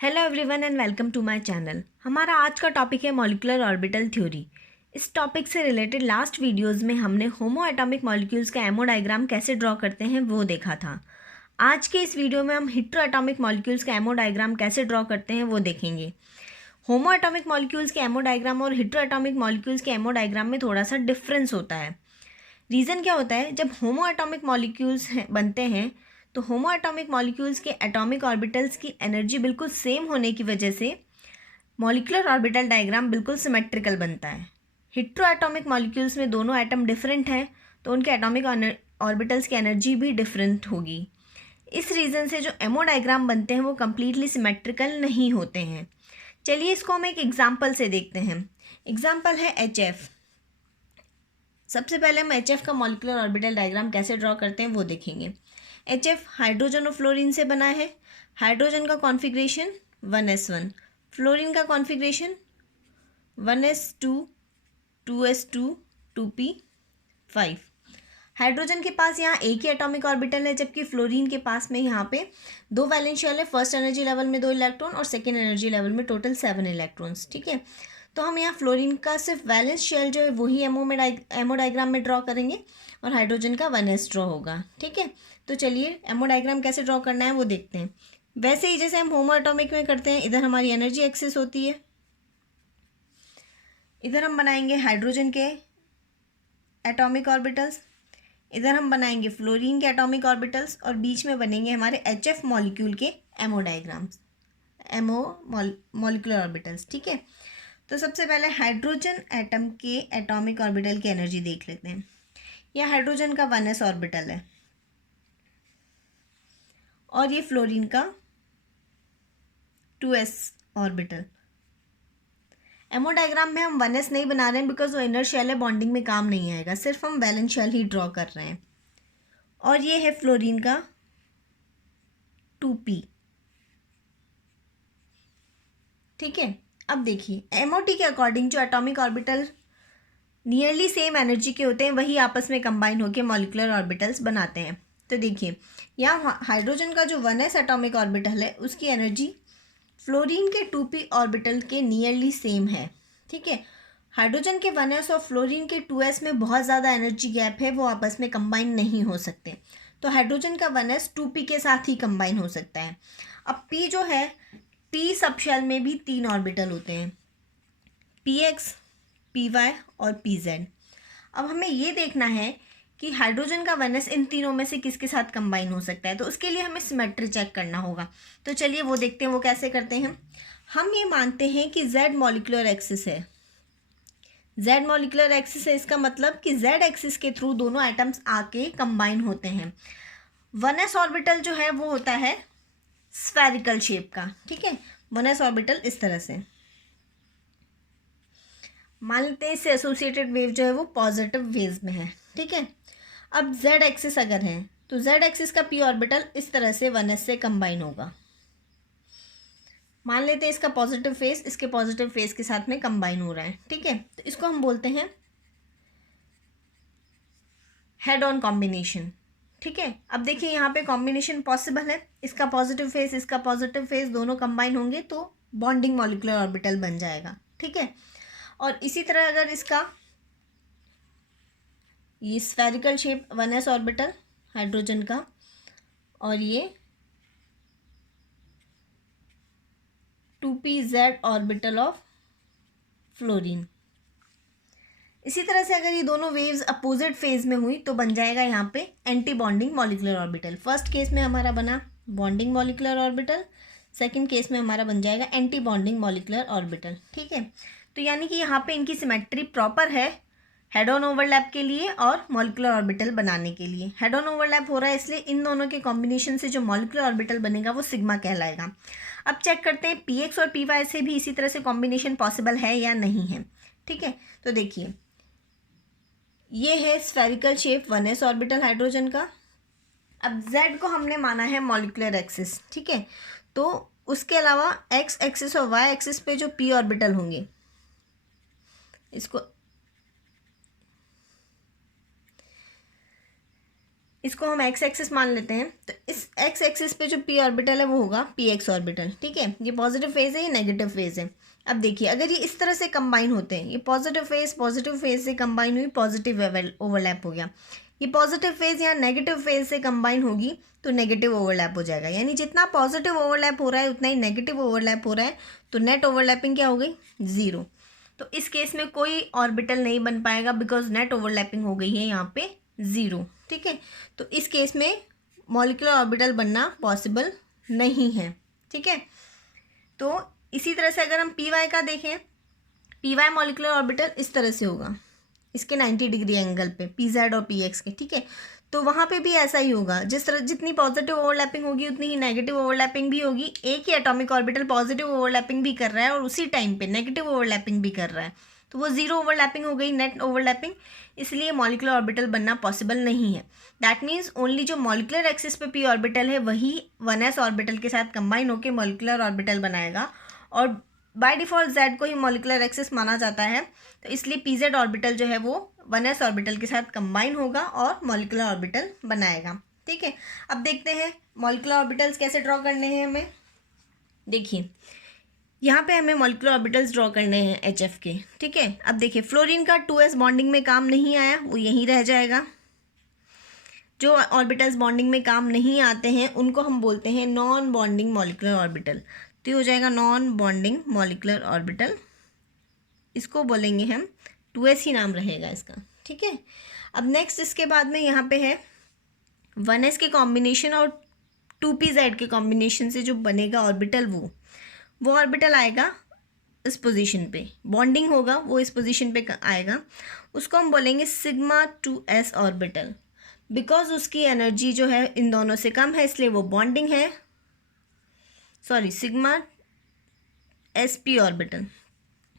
Hello everyone and welcome to my channel. हमारा आज का टॉपिक है मॉलिक्यूलर ऑर्बिटल थ्योरी। इस टॉपिक से रिलेटेड लास्ट वीडियोस में हमने होमो एटॉमिक मॉलिक्यूल्स का एमो डायग्राम कैसे ड्रॉ करते हैं वो देखा था। आज के इस वीडियो में हम हेटेरो एटॉमिक मॉलिक्यूल्स का एमो डायग्राम कैसे ड्रॉ करते हैं वो देखेंगे। होमो एटॉमिक मॉलिक्यूल्स के एमो डायग्राम और हेटेरो एटॉमिक मॉलिक्यूल्स के एमो डायग्राम में थोड़ा सा डिफरेंस होता है। रीज़न क्या होता है, जब होमो एटॉमिक मॉलिक्यूल्स बनते हैं तो होमो एटॉमिक मॉलिक्यूल्स के एटॉमिक ऑर्बिटल्स की एनर्जी बिल्कुल सेम होने की वजह से मॉलिक्यूलर ऑर्बिटल डायग्राम बिल्कुल सिमेट्रिकल बनता है। हेटेरो एटॉमिक मॉलिक्यूल्स में दोनों एटम डिफरेंट हैं तो उनके एटॉमिक ऑर्बिटल्स की एनर्जी भी डिफरेंट होगी। इस रीज़न से जो एमओ डायग्राम बनते हैं वो कम्प्लीटली सिमेट्रिकल नहीं होते हैं। चलिए इसको हम एक एग्जाम्पल से देखते हैं। एग्जाम्पल है HF। सबसे पहले हम HF का मॉलिक्यूलर ऑर्बिटल डायग्राम कैसे ड्रॉ करते हैं वो देखेंगे। HF हाइड्रोजन और फ्लोरीन से बना है। हाइड्रोजन का कॉन्फ़िगरेशन 1s1, फ्लोरीन का configuration 1s2, 2s2, 2p5। Hydrogen के पास यहाँ एक ही एटॉमिक ऑर्बिटल है, जबकि फ्लोरीन के पास में यहाँ पे दो वैलेंस शेल है। फर्स्ट एनर्जी लेवल में 2 इलेक्ट्रॉन और सेकेंड एनर्जी लेवल में टोटल 7 इलेक्ट्रॉन्स। ठीक है, तो हम यहाँ फ्लोरीन का सिर्फ वैलेंस शेल जो है वही एमओ डायग्राम में ड्रॉ करेंगे और हाइड्रोजन का 1s ड्रॉ होगा। ठीक है, तो चलिए एमओ डायग्राम कैसे ड्रॉ करना है वो देखते हैं। वैसे ही जैसे हम होमो एटॉमिक में करते हैं, इधर हमारी एनर्जी एक्सिस होती है। इधर हम बनाएंगे हाइड्रोजन के एटॉमिक ऑर्बिटल्स, इधर हम बनाएंगे फ्लोरीन के एटॉमिक ऑर्बिटल्स और बीच में बनेंगे हमारे HF मॉलिक्यूल के MO diagrams, MO molecular orbitals. ठीक है, तो सबसे पहले हाइड्रोजन एटम के एटॉमिक ऑर्बिटल की एनर्जी देख लेते हैं। यह हाइड्रोजन का 1s ऑर्बिटल है और ये फ्लोरीन का 2s ऑर्बिटल। एमओ डायग्राम में हम 1s नहीं बना रहे हैं बिकॉज वो इनर शेल है, बॉन्डिंग में काम नहीं आएगा, सिर्फ हम वैलेंस शेल ही ड्रॉ कर रहे हैं। और ये है फ्लोरीन का 2p। ठीक है, अब देखिए एमओटी के अकॉर्डिंग जो atomic orbital nearly same energy के होते हैं वही आपस में कंबाइन होकर मॉलिक्यूलर ऑर्बिटल्स बनाते हैं। तो देखिए यहाँ हाइड्रोजन का जो 1s एटॉमिक ऑर्बिटल है उसकी एनर्जी फ्लोरीन के 2p ऑर्बिटल के नियरली सेम है। ठीक है, हाइड्रोजन के 1s और फ्लोरीन के 2s में बहुत ज़्यादा एनर्जी गैप है, वो आपस में कंबाइन नहीं हो सकते। तो हाइड्रोजन का 1s 2p के साथ ही कंबाइन हो सकता है। अब p जो है, p सबशेल में भी 3 ऑर्बिटल होते हैं, px, py और pz। अब हमें ये देखना है कि हाइड्रोजन का 1s इन तीनों में से किसके साथ कंबाइन हो सकता है, तो उसके लिए हमें सिमेट्री चेक करना होगा। तो चलिए वो देखते हैं, वो कैसे करते हैं। हम ये मानते हैं कि z मॉलिक्यूलर एक्सिस है। z मॉलिक्यूलर एक्सिस है, इसका मतलब कि z एक्सिस के थ्रू दोनों एटम्स आके कंबाइन होते हैं। 1s ऑर्बिटल जो है वो होता है स्फेरिकल शेप का। ठीक है, 1s ऑर्बिटल इस तरह से मान लेते हैं, इससे एसोसिएटेड वेव जो है वो पॉजिटिव वेव में है। ठीक है, अब z एक्सिस अगर है तो z एक्सिस का p ऑर्बिटल इस तरह से 1s से कंबाइन होगा। मान लेते हैं इसका पॉजिटिव फेस इसके पॉजिटिव फेस के साथ में कंबाइन हो रहा है। ठीक है, तो इसको हम बोलते हैं हेड ऑन कॉम्बिनेशन। ठीक है, अब देखिए यहाँ पे कॉम्बिनेशन पॉसिबल है, इसका पॉजिटिव फेस दोनों कंबाइन होंगे तो बॉन्डिंग मॉलिक्यूलर ऑर्बिटल बन जाएगा। ठीक है, और इसी तरह अगर इसका ये spherical shape 1s orbital hydrogen का और ये 2pz ऑर्बिटल ऑफ फ्लोरीन, इसी तरह से अगर ये दोनों वेव्स अपोजिट फेज में हुई तो बन जाएगा यहाँ पे anti bonding molecular orbital. First case में हमारा बना bonding molecular orbital, second case में हमारा बन जाएगा एंटी बॉन्डिंग मॉलिक्यूलर ऑर्बिटल। ठीक है, तो यानी कि यहाँ पे इनकी सिमेट्री प्रॉपर है हेड ऑन ओवरलैप के लिए और मॉलिक्यूलर ऑर्बिटल बनाने के लिए। हेड ऑन ओवरलैप हो रहा है इसलिए इन दोनों के कॉम्बिनेशन से जो मॉलिक्यूलर ऑर्बिटल बनेगा वो सिग्मा कहलाएगा। अब चेक करते हैं px और py से भी इसी तरह से कॉम्बिनेशन पॉसिबल है या नहीं है। ठीक है, तो देखिए ये है spherical shape 1s orbital hydrogen का। अब z को हमने माना है मॉलिक्यूलर एक्सिस। ठीक है, तो उसके अलावा x एक्सिस और y एक्सिस पे जो p ऑर्बिटल होंगे इसको इसको हम एक्स एक्सिस मान लेते हैं। तो इस एक्स एक्सिस पे जो पी ऑर्बिटल है वो होगा पी एक्स ऑर्बिटल, ठीक है। ये पॉजिटिव फेज है, ये नेगेटिव फेज है। अब देखिए अगर ये इस तरह से कंबाइन होते हैं, ये पॉजिटिव फेज से कंबाइन हुई, पॉजिटिव ओवरलैप हो गया। ये पॉजिटिव फेज या नेगेटिव फेज से कंबाइन होगी तो नेगेटिव ओवरलैप हो जाएगा, यानी जितना पॉजिटिव ओवरलैप हो रहा है उतना ही नेगेटिव ओवरलैप हो रहा है। तो नेट ओवरलैपिंग क्या हो गई? 0। तो इस केस में कोई ऑर्बिटल नहीं बन पाएगा बिकॉज नेट ओवरलैपिंग हो गई है यहाँ पे 0, ठीक है। तो इस केस में मॉलिक्यूलर ऑर्बिटल बनना पॉसिबल नहीं है, ठीक है। तो इसी तरह से अगर हम पी वाई का देखें, पी वाई मॉलिक्यूलर ऑर्बिटल इस तरह से होगा, इसके 90 डिग्री एंगल पे पी जेड और पी एक्स के, ठीक है। तो वहाँ पे भी ऐसा ही होगा, जिस तरह जितनी पॉजिटिव ओवरलैपिंग होगी उतनी ही नेगेटिव ओवरलैपिंग भी होगी। एक ही एटॉमिक ऑर्बिटल पॉजिटिव ओवरलैपिंग भी कर रहा है और उसी टाइम पे नेगेटिव ओवरलैपिंग भी कर रहा है, तो वो 0 ओवरलैपिंग हो गई, नेट ओवरलैपिंग। इसलिए मॉलिक्यूलर ऑर्बिटल बनना पॉसिबल नहीं है। दैट मीन्स ओनली जो मॉलिक्यूलर एक्सिस पे पी ऑर्बिटल है वही 1s ऑर्बिटल के साथ कंबाइन होकर मॉलिक्यूलर ऑर्बिटल बनाएगा, और बाय डिफ़ॉल्ट जेड को ही मॉलिक्यूलर एक्सिस माना जाता है। तो इसलिए पी जेड ऑर्बिटल जो है वो 1s ऑर्बिटल के साथ कंबाइन होगा और मॉलिक्यूलर ऑर्बिटल बनाएगा, ठीक है। अब देखते हैं मॉलिक्यूलर ऑर्बिटल्स कैसे ड्रॉ करने हैं हमें। देखिए यहाँ पे हमें मॉलिक्यूलर ऑर्बिटल्स ड्रॉ करने हैं HF के, ठीक है। अब देखिए फ्लोरीन का 2s बॉन्डिंग में काम नहीं आया, वो यहीं रह जाएगा। जो ऑर्बिटल्स बॉन्डिंग में काम नहीं आते हैं उनको हम बोलते हैं नॉन बॉन्डिंग मॉलिक्यूलर ऑर्बिटल। तो ये हो जाएगा नॉन बॉन्डिंग मॉलिक्यूलर ऑर्बिटल, इसको बोलेंगे हम 2s ही नाम रहेगा इसका, ठीक है। अब नेक्स्ट इसके बाद में यहाँ पे है 1s के कॉम्बिनेशन और 2pz के कॉम्बिनेशन से जो बनेगा ऑर्बिटल, वो ऑर्बिटल आएगा इस पोजीशन पे, बॉन्डिंग होगा वो इस पोजीशन पे आएगा। उसको हम बोलेंगे सिग्मा 2s ऑर्बिटल। बिकॉज उसकी एनर्जी जो है इन दोनों से कम है इसलिए वो बॉन्डिंग है, सॉरी सिग्मा sp ऑर्बिटल,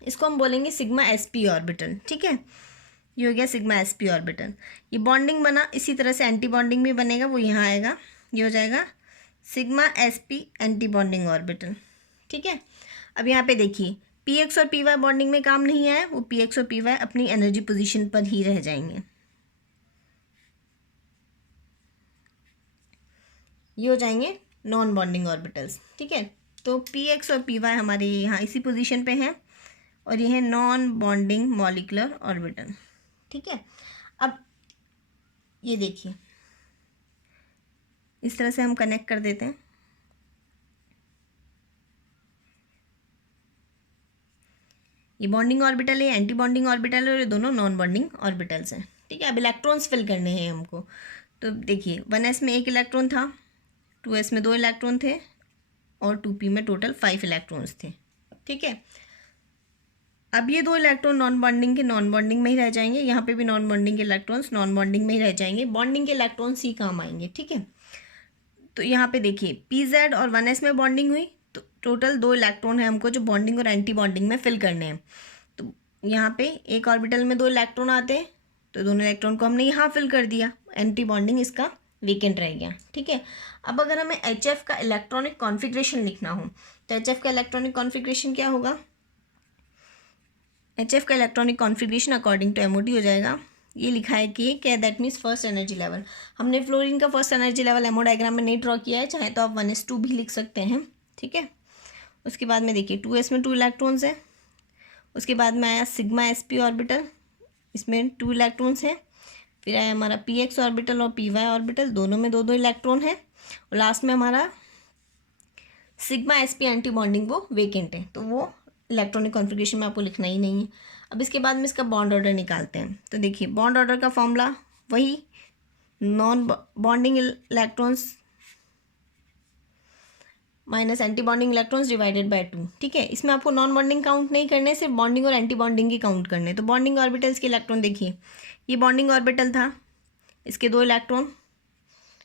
इसको हम बोलेंगे सिग्मा sp ऑर्बिटल, ठीक है। ये हो गया सिग्मा sp ऑर्बिटल। ये बॉन्डिंग बना, इसी तरह से एंटी बॉन्डिंग भी बनेगा, वो यहाँ आएगा, ये हो जाएगा sigma sp anti bonding orbital, ठीक है। अब यहाँ पे देखिए px और py बॉन्डिंग में काम नहीं आया, वो px और py अपनी एनर्जी पोजीशन पर ही रह जाएंगे। ये हो जाएंगे नॉन बॉन्डिंग ऑर्बिटल्स, ठीक है। तो px और py हमारे यहाँ इसी पोजीशन पे हैं और ये है नॉन बॉन्डिंग मॉलिक्यूलर ऑर्बिटल, ठीक है। अब ये देखिए इस तरह से हम कनेक्ट कर देते हैं। ये बॉन्डिंग ऑर्बिटल है, एंटी बॉन्डिंग ऑर्बिटल है, और ये दोनों नॉन बॉन्डिंग ऑर्बिटल्स हैं, ठीक है। अब इलेक्ट्रॉन्स फिल करने हैं हमको। तो देखिए 1s में 1 इलेक्ट्रॉन था, 2s में 2 इलेक्ट्रॉन थे और 2p में टोटल 5 इलेक्ट्रॉन्स थे, ठीक है। अब ये 2 इलेक्ट्रॉन नॉन बॉन्डिंग में ही रह जाएंगे, यहाँ पे भी नॉन बॉन्डिंग के इलेक्ट्रॉन्स नॉन बॉन्डिंग में ही रह जाएंगे, बॉन्डिंग के इलेक्ट्रॉन्स ही काम आएंगे, ठीक है। तो यहाँ पे देखिए pz और 1s में बॉन्डिंग हुई, तो टोटल 2 इलेक्ट्रॉन है हमको जो बॉन्डिंग और एंटी बॉन्डिंग में फिल करने हैं। तो यहाँ पे एक ऑर्बिटल में 2 इलेक्ट्रॉन आते हैं, तो दोनों इलेक्ट्रॉन को हमने यहाँ फिल कर दिया, एंटी बॉन्डिंग इसका वेकेंट रह गया, ठीक है। अब अगर हमें HF का इलेक्ट्रॉनिक कॉन्फ़िगरेशन लिखना हो तो HF का इलेक्ट्रॉनिक कॉन्फ़िगरेशन क्या होगा? HF का electronic configuration according to MOD हो जाएगा, ये लिखा है कि क्या, that means first energy level. हमने फ्लोरीन का first energy level MO diagram में नहीं ड्रॉ किया है, चाहे तो आप 1s2 भी लिख सकते हैं, ठीक है। उसके बाद में देखिए 2s में 2 इलेक्ट्रॉन्स हैं, उसके बाद में आया सिग्मा sp ऑर्बिटल, इसमें 2 इलेक्ट्रॉन्स हैं, फिर आया हमारा px ऑर्बिटल और py ऑर्बिटल, दोनों में 2-2 इलेक्ट्रॉन है, और लास्ट में हमारा सिग्मा sp एंटी बॉन्डिंग वो वेकेंट है, तो वो इलेक्ट्रॉनिक कॉन्फ़िगरेशन में आपको लिखना ही नहीं है। अब इसके बाद में इसका बॉन्ड ऑर्डर निकालते हैं। तो देखिए बॉन्ड ऑर्डर का फॉर्मूला वही, non bonding electrons minus anti bonding electrons divided by 2, ठीक है। इसमें आपको नॉन बॉन्डिंग काउंट नहीं करने, सिर्फ बॉन्डिंग और एंटी बॉन्डिंग ही काउंट करने। तो बॉन्डिंग ऑर्बिटल्स के इलेक्ट्रॉन देखिए, ये बॉन्डिंग ऑर्बिटल था, इसके 2 इलेक्ट्रॉन,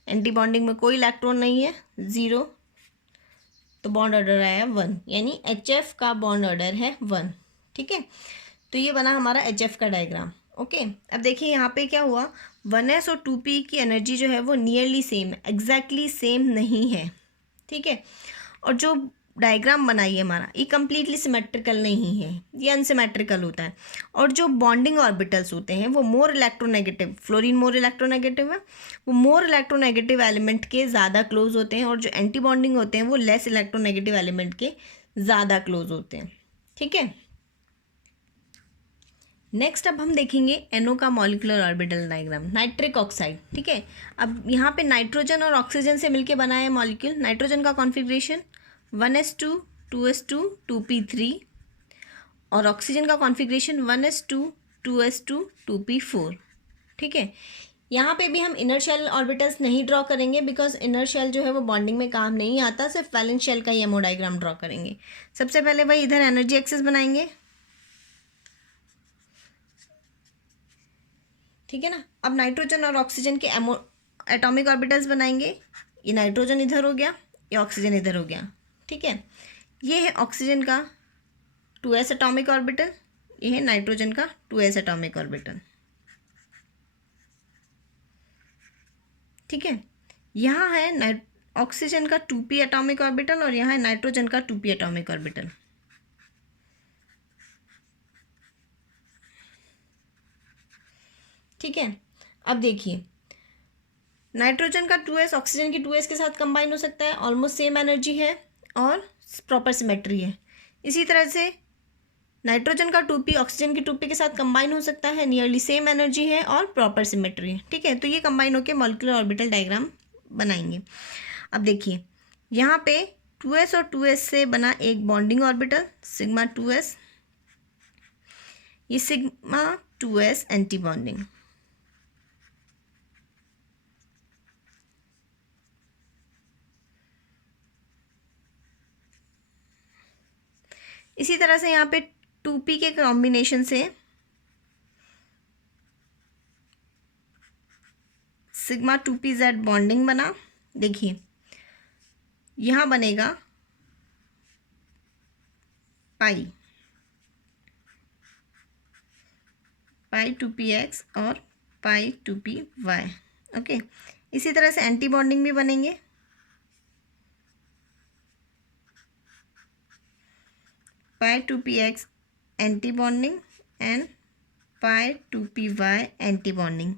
एंटी बॉन्डिंग में कोई इलेक्ट्रॉन नहीं है, 0, तो बॉन्ड ऑर्डर आया 1, यानी HF का बॉन्ड ऑर्डर है 1, ठीक है। तो ये बना हमारा HF का डायग्राम, ओके। अब देखिए यहाँ पे क्या हुआ, 1s और 2p की एनर्जी जो है वो नियरली सेम, एग्जैक्टली सेम नहीं है, ठीक है। और जो डायग्राम बनाइए हमारा, ये कम्प्लीटली सिमेट्रिकल नहीं है, ये अनसिमेट्रिकल होता है। और जो बॉन्डिंग ऑर्बिटल्स होते हैं वो more electronegative, fluorine more electronegative है, वो मोर इलेक्ट्रोनेगेटिव एलिमेंट के ज़्यादा क्लोज होते हैं, और जो एंटी बॉन्डिंग होते हैं वो लेस इलेक्ट्रोनेगेटिव एलिमेंट के ज़्यादा क्लोज होते हैं। ठीक है, नेक्स्ट अब हम देखेंगे NO का molecular orbital diagram, nitric oxide. ठीक है, अब यहाँ पे नाइट्रोजन और ऑक्सीजन से मिलके बना है मॉलिक्यूल। नाइट्रोजन का कॉन्फ़िगरेशन 1s2 2s2 2p3, और ऑक्सीजन का कॉन्फ़िगरेशन 1s2 2s2 2p4। ठीक है, यहाँ पे भी हम इनर शेल ऑर्बिटल्स नहीं ड्रॉ करेंगे, बिकॉज इनर शेल जो है वो बॉन्डिंग में काम नहीं आता, सिर्फ वैलेंस शेल का ही MO डायग्राम ड्रॉ करेंगे। सबसे पहले भाई इधर एनर्जी एक्सेस बनाएंगे। ठीक है ना, अब नाइट्रोजन और ऑक्सीजन के एटॉमिक ऑर्बिटल्स बनाएंगे। ये नाइट्रोजन इधर हो गया, ये ऑक्सीजन इधर हो गया। ठीक है, ये है ऑक्सीजन का 2s एटॉमिक ऑर्बिटल, ये है नाइट्रोजन का 2s एटॉमिक ऑर्बिटल। ठीक है, यहाँ है ऑक्सीजन का 2p एटॉमिक ऑर्बिटल, और यहाँ है नाइट्रोजन का 2p एटॉमिक ऑर्बिटल। ठीक है, अब देखिए नाइट्रोजन का 2s ऑक्सीजन की 2s के साथ कंबाइन हो सकता है, ऑलमोस्ट सेम एनर्जी है और प्रॉपर सिमेट्री है। इसी तरह से नाइट्रोजन का 2p ऑक्सीजन की 2p के साथ कंबाइन हो सकता है, नियरली सेम एनर्जी है और प्रॉपर सिमेट्री है। ठीक है, तो ये कंबाइन होकर मॉलिक्यूलर ऑर्बिटल डायग्राम बनाएंगे। अब देखिए यहाँ पे 2s और 2s से बना एक बॉन्डिंग ऑर्बिटल सिग्मा 2s, ये सिग्मा 2s एंटी बॉन्डिंग। इसी तरह से यहाँ पे 2p के कॉम्बिनेशन से सिग्मा 2pz बॉन्डिंग बना। देखिए यहाँ बनेगा पाई 2px और पाई 2py। ओके, इसी तरह से एंटी बॉन्डिंग भी बनेंगे। पाई 2px anti bonding and pi 2py anti bonding.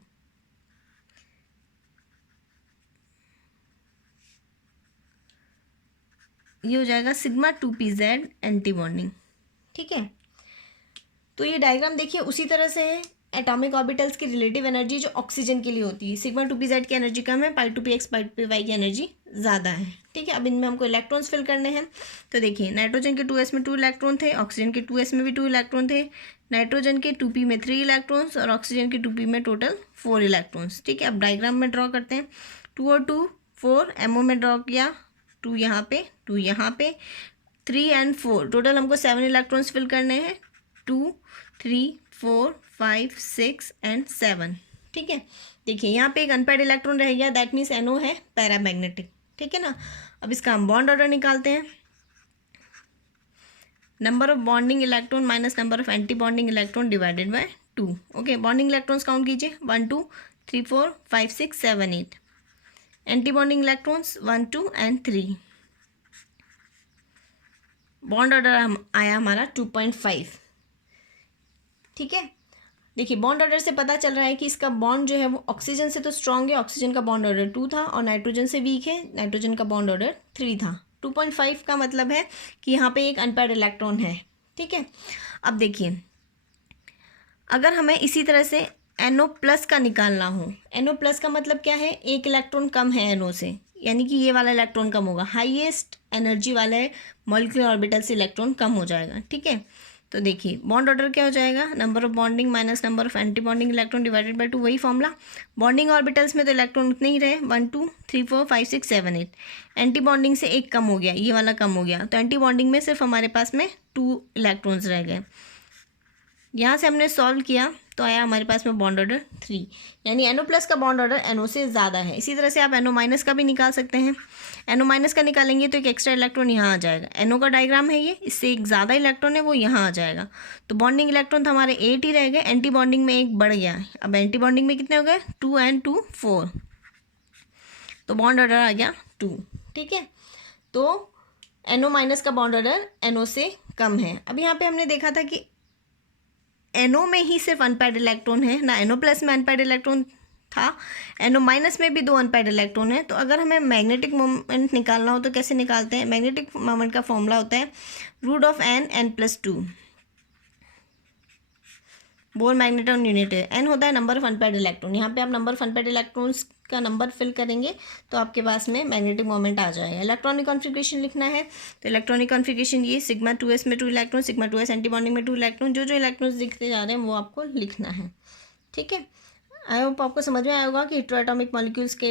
ये हो जाएगा सिग्मा 2pz एंटी बॉन्डिंग। ठीक है, तो ये डायग्राम देखिए उसी तरह से है। एटॉमिक ऑर्बिटल्स की रिलेटिव एनर्जी जो ऑक्सीजन के लिए होती है, सिग्मा 2pz की एनर्जी कम है, पाई 2px पाई 2py की एनर्जी ज़्यादा है। ठीक है, अब इनमें हमको इलेक्ट्रॉन्स फिल करने हैं। तो देखिए नाइट्रोजन के 2s में 2 इलेक्ट्रॉन थे, ऑक्सीजन के 2s में भी 2 इलेक्ट्रॉन थे, नाइट्रोजन के 2p में 3 इलेक्ट्रॉन्स और ऑक्सीजन के 2p में टोटल 4 इलेक्ट्रॉन्स। ठीक है, अब डायग्राम में ड्रॉ करते हैं। 2 और 2 4 MO में ड्रॉ किया, 2 यहाँ पे 2 यहाँ पे, 3 and 4 टोटल हमको 7 इलेक्ट्रॉन्स फिल करने हैं। 2 3 4 5 6 and 7। ठीक है, देखिए यहाँ पे एक अनपेयर्ड इलेक्ट्रॉन रह गया, दैट मीन्स NO है पैरामैग्नेटिक। ठीक है ना, अब इसका हम बॉन्ड ऑर्डर निकालते हैं। Number of bonding electron minus number of anti bonding electron divided by 2। Okay, bonding electrons count कीजिए, 1 2 3 4 5 6 7 8। Anti bonding electrons 1 2 and 3। Bond order आया हमारा 2.5। ठीक है, देखिए बॉन्ड ऑर्डर से पता चल रहा है कि इसका बॉन्ड जो है वो ऑक्सीजन से तो स्ट्रॉन्ग है, ऑक्सीजन का बॉन्ड ऑर्डर 2 था, और नाइट्रोजन से वीक है, नाइट्रोजन का बॉन्ड ऑर्डर 3 था। 2.5 का मतलब है कि यहाँ पे एक अनपेयर्ड इलेक्ट्रॉन है। ठीक है, अब देखिए अगर हमें इसी तरह से NO+ का निकालना हो, NO+ का मतलब क्या है, एक इलेक्ट्रॉन कम है NO से, यानी कि ये वाला इलेक्ट्रॉन कम होगा, हाईएस्ट एनर्जी वाले मॉलिक्यूलर ऑर्बिटल से इलेक्ट्रॉन कम हो जाएगा। ठीक है, तो देखिए बॉन्ड ऑर्डर क्या हो जाएगा, number of bonding minus number of anti bonding electron divided by 2, वही फॉर्मूला। बॉन्डिंग ऑर्बिटल्स में तो इलेक्ट्रॉन उतने ही रहे, 1 2 3 4 5 6 7 8। एंटी बॉन्डिंग से एक कम हो गया, ये वाला कम हो गया, तो एंटी बॉन्डिंग में सिर्फ हमारे पास में 2 इलेक्ट्रॉन्स रह गए। यहाँ से हमने सॉल्व किया तो आया हमारे पास में बॉन्ड ऑर्डर 3, यानी NO+ का बॉन्ड ऑर्डर NO से ज़्यादा है। इसी तरह से आप NO- का भी निकाल सकते हैं। NO- का निकालेंगे तो एक एक्स्ट्रा इलेक्ट्रॉन यहाँ आ जाएगा। NO का डायग्राम है ये, इससे एक ज़्यादा इलेक्ट्रॉन है वो यहाँ आ जाएगा, तो बॉन्डिंग इलेक्ट्रॉन तो हमारे 8 ही रह गए, एंटी बॉन्डिंग में एक बढ़ गया। अब एंटी बॉन्डिंग में कितने हो गए, 2 and 2 4, तो बॉन्ड ऑर्डर आ गया 2। ठीक है, तो NO माइनस का बॉन्ड ऑर्डर NO से कम है। अब यहाँ पे हमने देखा था कि NO में ही सिर्फ अनपेयर्ड इलेक्ट्रॉन है ना, NO प्लस में अनपेयर्ड इलेक्ट्रॉन था, NO माइनस में भी 2 अनपेयर्ड इलेक्ट्रॉन है। तो अगर हमें मैग्नेटिक मोमेंट निकालना हो तो कैसे निकालते हैं? मैग्नेटिक मोमेंट का फॉर्मूला होता है √n+2। बोर मैग्नेटॉन यूनिट है, n होता है नंबर ऑफ अनपेयर्ड इलेक्ट्रॉन। यहाँ पे आप नंबर ऑफ अनपेयर्ड इलेक्ट्रॉन्स का नंबर फिल करेंगे तो आपके पास में मैग्नेटिक मोमेंट आ जाएगा। इलेक्ट्रॉनिक कॉन्फ़िगरेशन लिखना है तो इलेक्ट्रॉनिक कॉन्फ़िगरेशन ये σ2s में 2 इलेक्ट्रॉन, σ2s एंटी बॉन्डिंग में 2 इलेक्ट्रॉन, जो इलेक्ट्रॉन्स दिखते जा रहे हैं वो आपको लिखना है। ठीक है, आई होप आपको समझ में आया होगा कि हेटेरोएटॉमिक मॉलिक्यूल्स के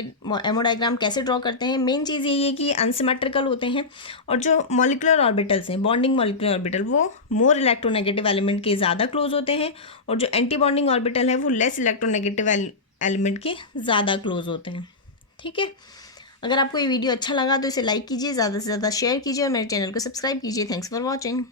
एमो डायग्राम कैसे ड्रॉ करते हैं। मेन चीज़ यही है कि अनसिमेट्रिकल होते हैं और जो मॉलिकुलर ऑर्बिटल्स हैं, बॉन्डिंग मॉलिकुलर ऑर्बिटल, वो मोर इलेक्ट्रोनेगेटिव एलिमेंट के ज़्यादा क्लोज होते हैं और जो एंटी बॉन्डिंग ऑर्बिटल है वो लेस इलेक्ट्रोनेगेटिव एलिमेंट के ज़्यादा क्लोज होते हैं। ठीक है, अगर आपको ये वीडियो अच्छा लगा तो इसे लाइक कीजिए, ज़्यादा से ज़्यादा शेयर कीजिए और मेरे चैनल को सब्सक्राइब कीजिए। Thanks for watching.